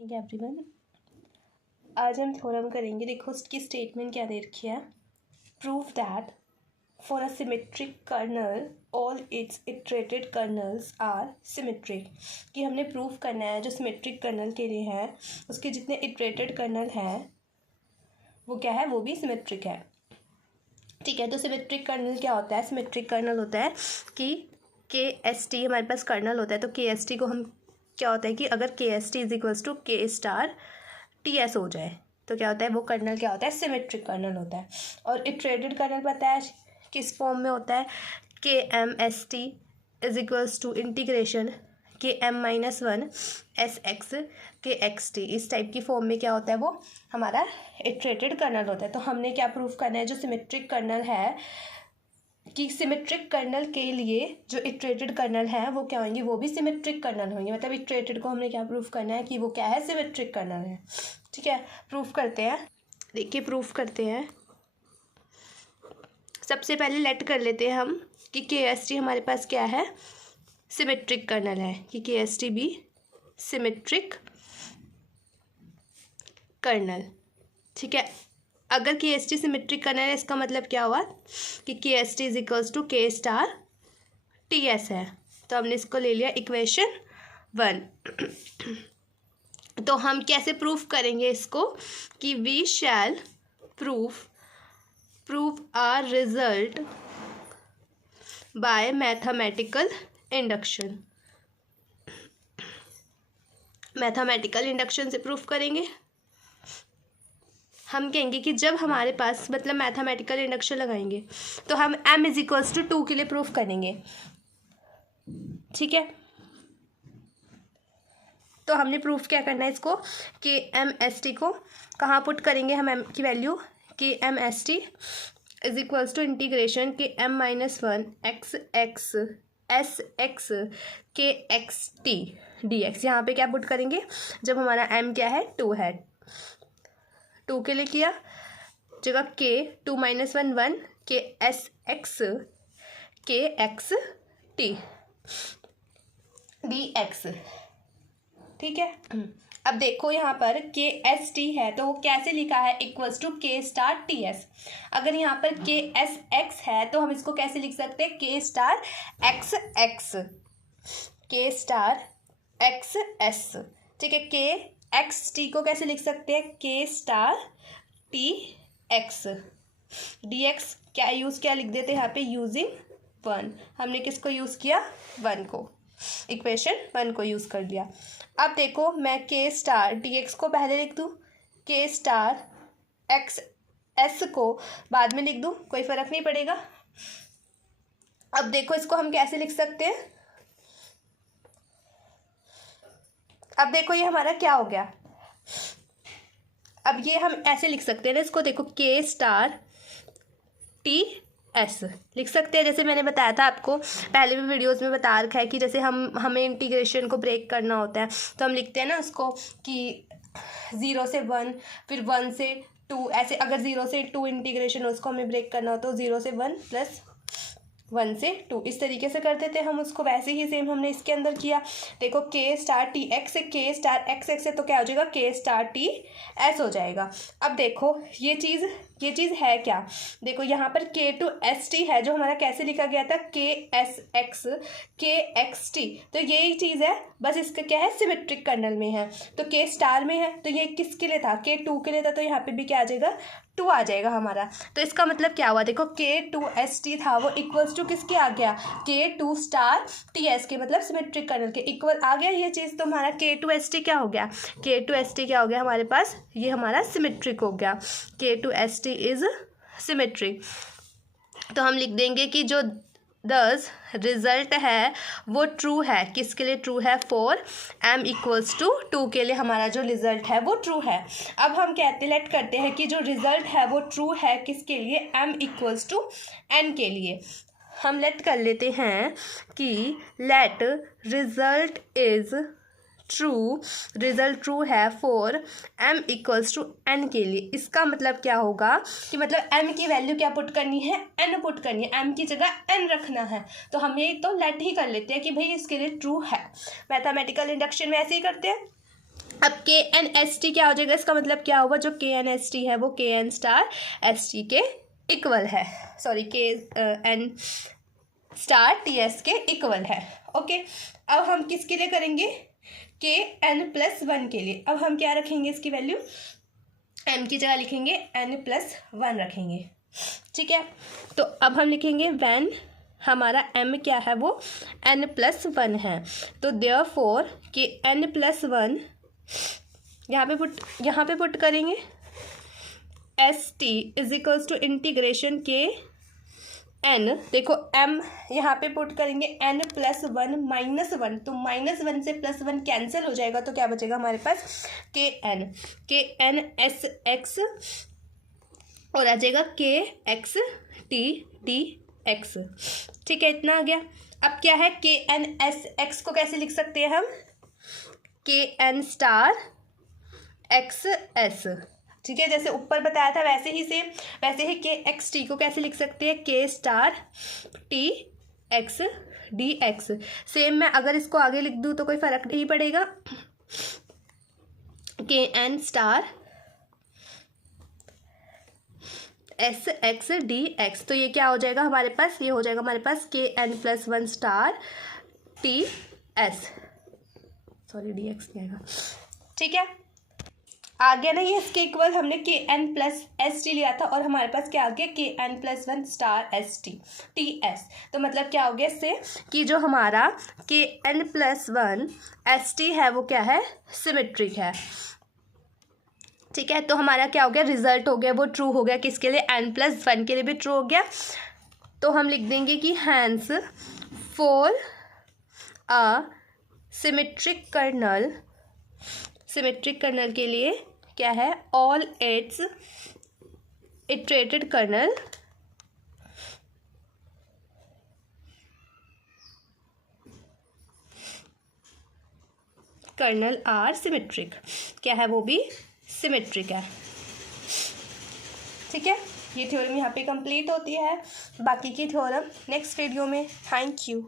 ठीक है एवरीवन, आज हम थ्योरम करेंगे। देखो उसकी स्टेटमेंट क्या दे रखी है। Prove that for a symmetric kernel all its iterated kernels are symmetric. कि हमने प्रूव करना है जो सिमेट्रिक कर्नल के लिए है उसके जितने इटरेटेड कर्नल हैं वो क्या है, वो भी सिमेट्रिक है। ठीक है, तो सिमेट्रिक कर्नल क्या होता है? सिमेट्रिक कर्नल होता है कि KST हमारे पास कर्नल होता है, तो KST को हम क्या होता है कि अगर KST is equals to K*TS हो जाए तो क्या होता है, वो कर्नल क्या होता है, सिमेट्रिक कर्नल होता है। और इटरेटेड कर्नल पता है किस फॉर्म में होता है, KMST is equals to integration KM-1 SX KXT, इस टाइप की फॉर्म में क्या होता है, वो हमारा इटरेटेड कर्नल होता है। तो हमने क्या प्रूफ करना है, जो सिमेट्रिक कर्नल है कि सिमेट्रिक कर्नल के लिए जो इटरेटेड कर्नल है वो क्या होंगे, वो भी सिमेट्रिक कर्नल होंगे। मतलब इटरेटेड को हमने क्या प्रूफ करना है कि वो क्या है, सिमेट्रिक कर्नल है। ठीक है, प्रूफ करते हैं। देखिए प्रूफ करते हैं। सबसे पहले लेट कर लेते हैं हम कि KST हमारे पास क्या है, सिमेट्रिक कर्नल है, कि KST भी सिमेट्रिक कर्नल। ठीक है, अगर KST सिमेट्रिक कर्नल है इसका मतलब क्या हुआ कि KST is equals to K*TS है। तो हमने इसको ले लिया इक्वेशन 1। तो हम कैसे प्रूफ करेंगे इसको कि we shall prove our result by mathematical induction. Mathematical induction से प्रूफ करेंगे। हम कहेंगे कि जब हमारे पास मतलब मैथमेटिकल इंडक्शन लगाएंगे तो हम m इज इक्वल्स टू 2 के लिए प्रूफ करेंगे। ठीक है, तो हमने प्रूफ क्या करना है इसको कि KMST को कहाँ पुट करेंगे हम, m की value KMST is equals to integration KM-1 XX SX KXT DX। यहाँ पे क्या पुट करेंगे जब हमारा m क्या है, 2 है। 2 के लिए किया जगह K2-1 1 KSX KXT DX। ठीक है, अब देखो यहाँ पर KST है तो वो कैसे लिखा है, इक्वल्स टू K*TS। अगर यहाँ पर KSX है तो हम इसको कैसे लिख सकते हैं, K*XX K*XS। ठीक है, KXT को कैसे लिख सकते हैं, K*TX DX क्या यूज़ किया, लिख देते हैं यहाँ पे यूजिंग 1। हमने किसको यूज़ किया, 1 को, इक्वेशन 1 को यूज़ कर लिया। अब देखो मैं K*TX को पहले लिख दूँ, K*XS को बाद में लिख दूँ, कोई फ़र्क नहीं पड़ेगा। अब देखो इसको हम कैसे लिख सकते हैं। अब देखो ये हमारा क्या हो गया, अब ये हम ऐसे लिख सकते हैं ना इसको, देखो K*TS लिख सकते हैं। जैसे मैंने बताया था आपको पहले भी वीडियोस में बता रखा है कि जैसे हमें इंटीग्रेशन को ब्रेक करना होता है तो हम लिखते हैं ना उसको कि 0 से 1 फिर 1 से 2, ऐसे अगर 0 से 2 इंटीग्रेशन हो उसको हमें ब्रेक करना हो तो 0 से 1 प्लस 1 से 2 इस तरीके से करते थे हम उसको। वैसे ही सेम हमने इसके अंदर किया। देखो K*TX से K*XX से तो क्या हो जाएगा, K*TS हो जाएगा। अब देखो ये चीज़ है क्या, देखो यहाँ पर K2ST है जो हमारा कैसे लिखा गया था, KSX KXT। तो यही चीज़ है, बस इसका क्या है, सिमेट्रिक कर्नल में है तो K* में है। तो ये किसके लिए था, K2 के लिए था, तो यहाँ पे भी क्या आ जाएगा, 2 आ जाएगा हमारा। तो इसका मतलब क्या हुआ, देखो K2ST था वो इक्वल्स टू किसके आ गया, K2*TS के, मतलब सिमेट्रिक कर्नल के इक्वल आ गया ये चीज़। तो हमारा K2ST क्या हो गया, K2ST क्या हो गया हमारे पास, ये हमारा सिमेट्रिक हो गया, K2ST इज सिमेट्रिक। तो हम लिख देंगे कि जो दस रिजल्ट है वो ट्रू है, किसके लिए ट्रू है, फॉर m इक्वल्स टू 2 के लिए हमारा जो रिजल्ट है वो ट्रू है। अब हम कैलकुलेट करते हैं कि जो रिजल्ट है वो ट्रू है किसके लिए, m इक्वल्स टू n के लिए। हम लेट कर लेते हैं कि let result is true, result true है for m equals to n के लिए। इसका मतलब क्या होगा कि मतलब m की वैल्यू क्या पुट करनी है, n पुट करनी है, m की जगह n रखना है। तो हम ये तो लेट ही कर लेते हैं कि भाई इसके लिए ट्रू है। मैथमेटिकल इंडक्शन में ऐसे ही करते हैं। अब के एन एस टी क्या हो जाएगा, इसका मतलब क्या होगा, जो के एन एस टी है वो के एन स्टार एस टी के इक्वल है, सॉरी के एन स्टार टी एस के इक्वल है। ओके, अब हम किसके लिए करेंगे, के एन प्लस वन के लिए। अब हम क्या रखेंगे, इसकी वैल्यू एम की जगह लिखेंगे एन प्लस वन रखेंगे, ठीक है। तो अब हम लिखेंगे व्हेन हमारा एम क्या है, वो एन प्लस वन है, तो देयरफॉर कि एन प्लस वन यहाँ पे पुट करेंगे S T is equals to integration K N, देखो एम यहाँ पे पुट करेंगे N plus one minus one, तो माइनस वन से प्लस वन कैंसिल हो जाएगा, तो क्या बचेगा हमारे पास के एन एस एक्स और आ जाएगा के एक्स टी डी एक्स, ठीक है, इतना आ गया। अब क्या है, के एन एस एक्स को कैसे लिख सकते हैं हम, के एन स्टार एक्स एस, ठीक है, जैसे ऊपर बताया था वैसे ही सेम, वैसे ही के एक्स टी को कैसे लिख सकते हैं, के star T x D x, same मैं अगर इसको आगे लिख दूँ तो कोई फ़र्क नहीं पड़ेगा, K N star S X D X, तो ये क्या हो जाएगा हमारे पास, ये हो जाएगा हमारे पास K N plus one star T S, sorry D X नहीं आएगा, ठीक है, आ गया ना ये, इसके इक्वल हमने के एन प्लस एस टी लिया था और हमारे पास क्या आ गया, K N plus one star S T T S, तो मतलब क्या हो गया इससे कि जो हमारा K N plus one S T है वो क्या है, सिमेट्रिक है, ठीक है। तो हमारा क्या हो गया, रिजल्ट हो गया वो ट्रू हो गया, किसके लिए, एन प्लस वन के लिए भी ट्रू हो गया। तो हम लिख देंगे कि hence for a symmetric kernel, symmetric kernel के लिए क्या है, all its iterated kernel are symmetric, क्या है वो भी सिमेट्रिक है, ठीक है। ये थ्योरम यहाँ पे कंप्लीट होती है, बाकी की थ्योरम नेक्स्ट वीडियो में। Thank you.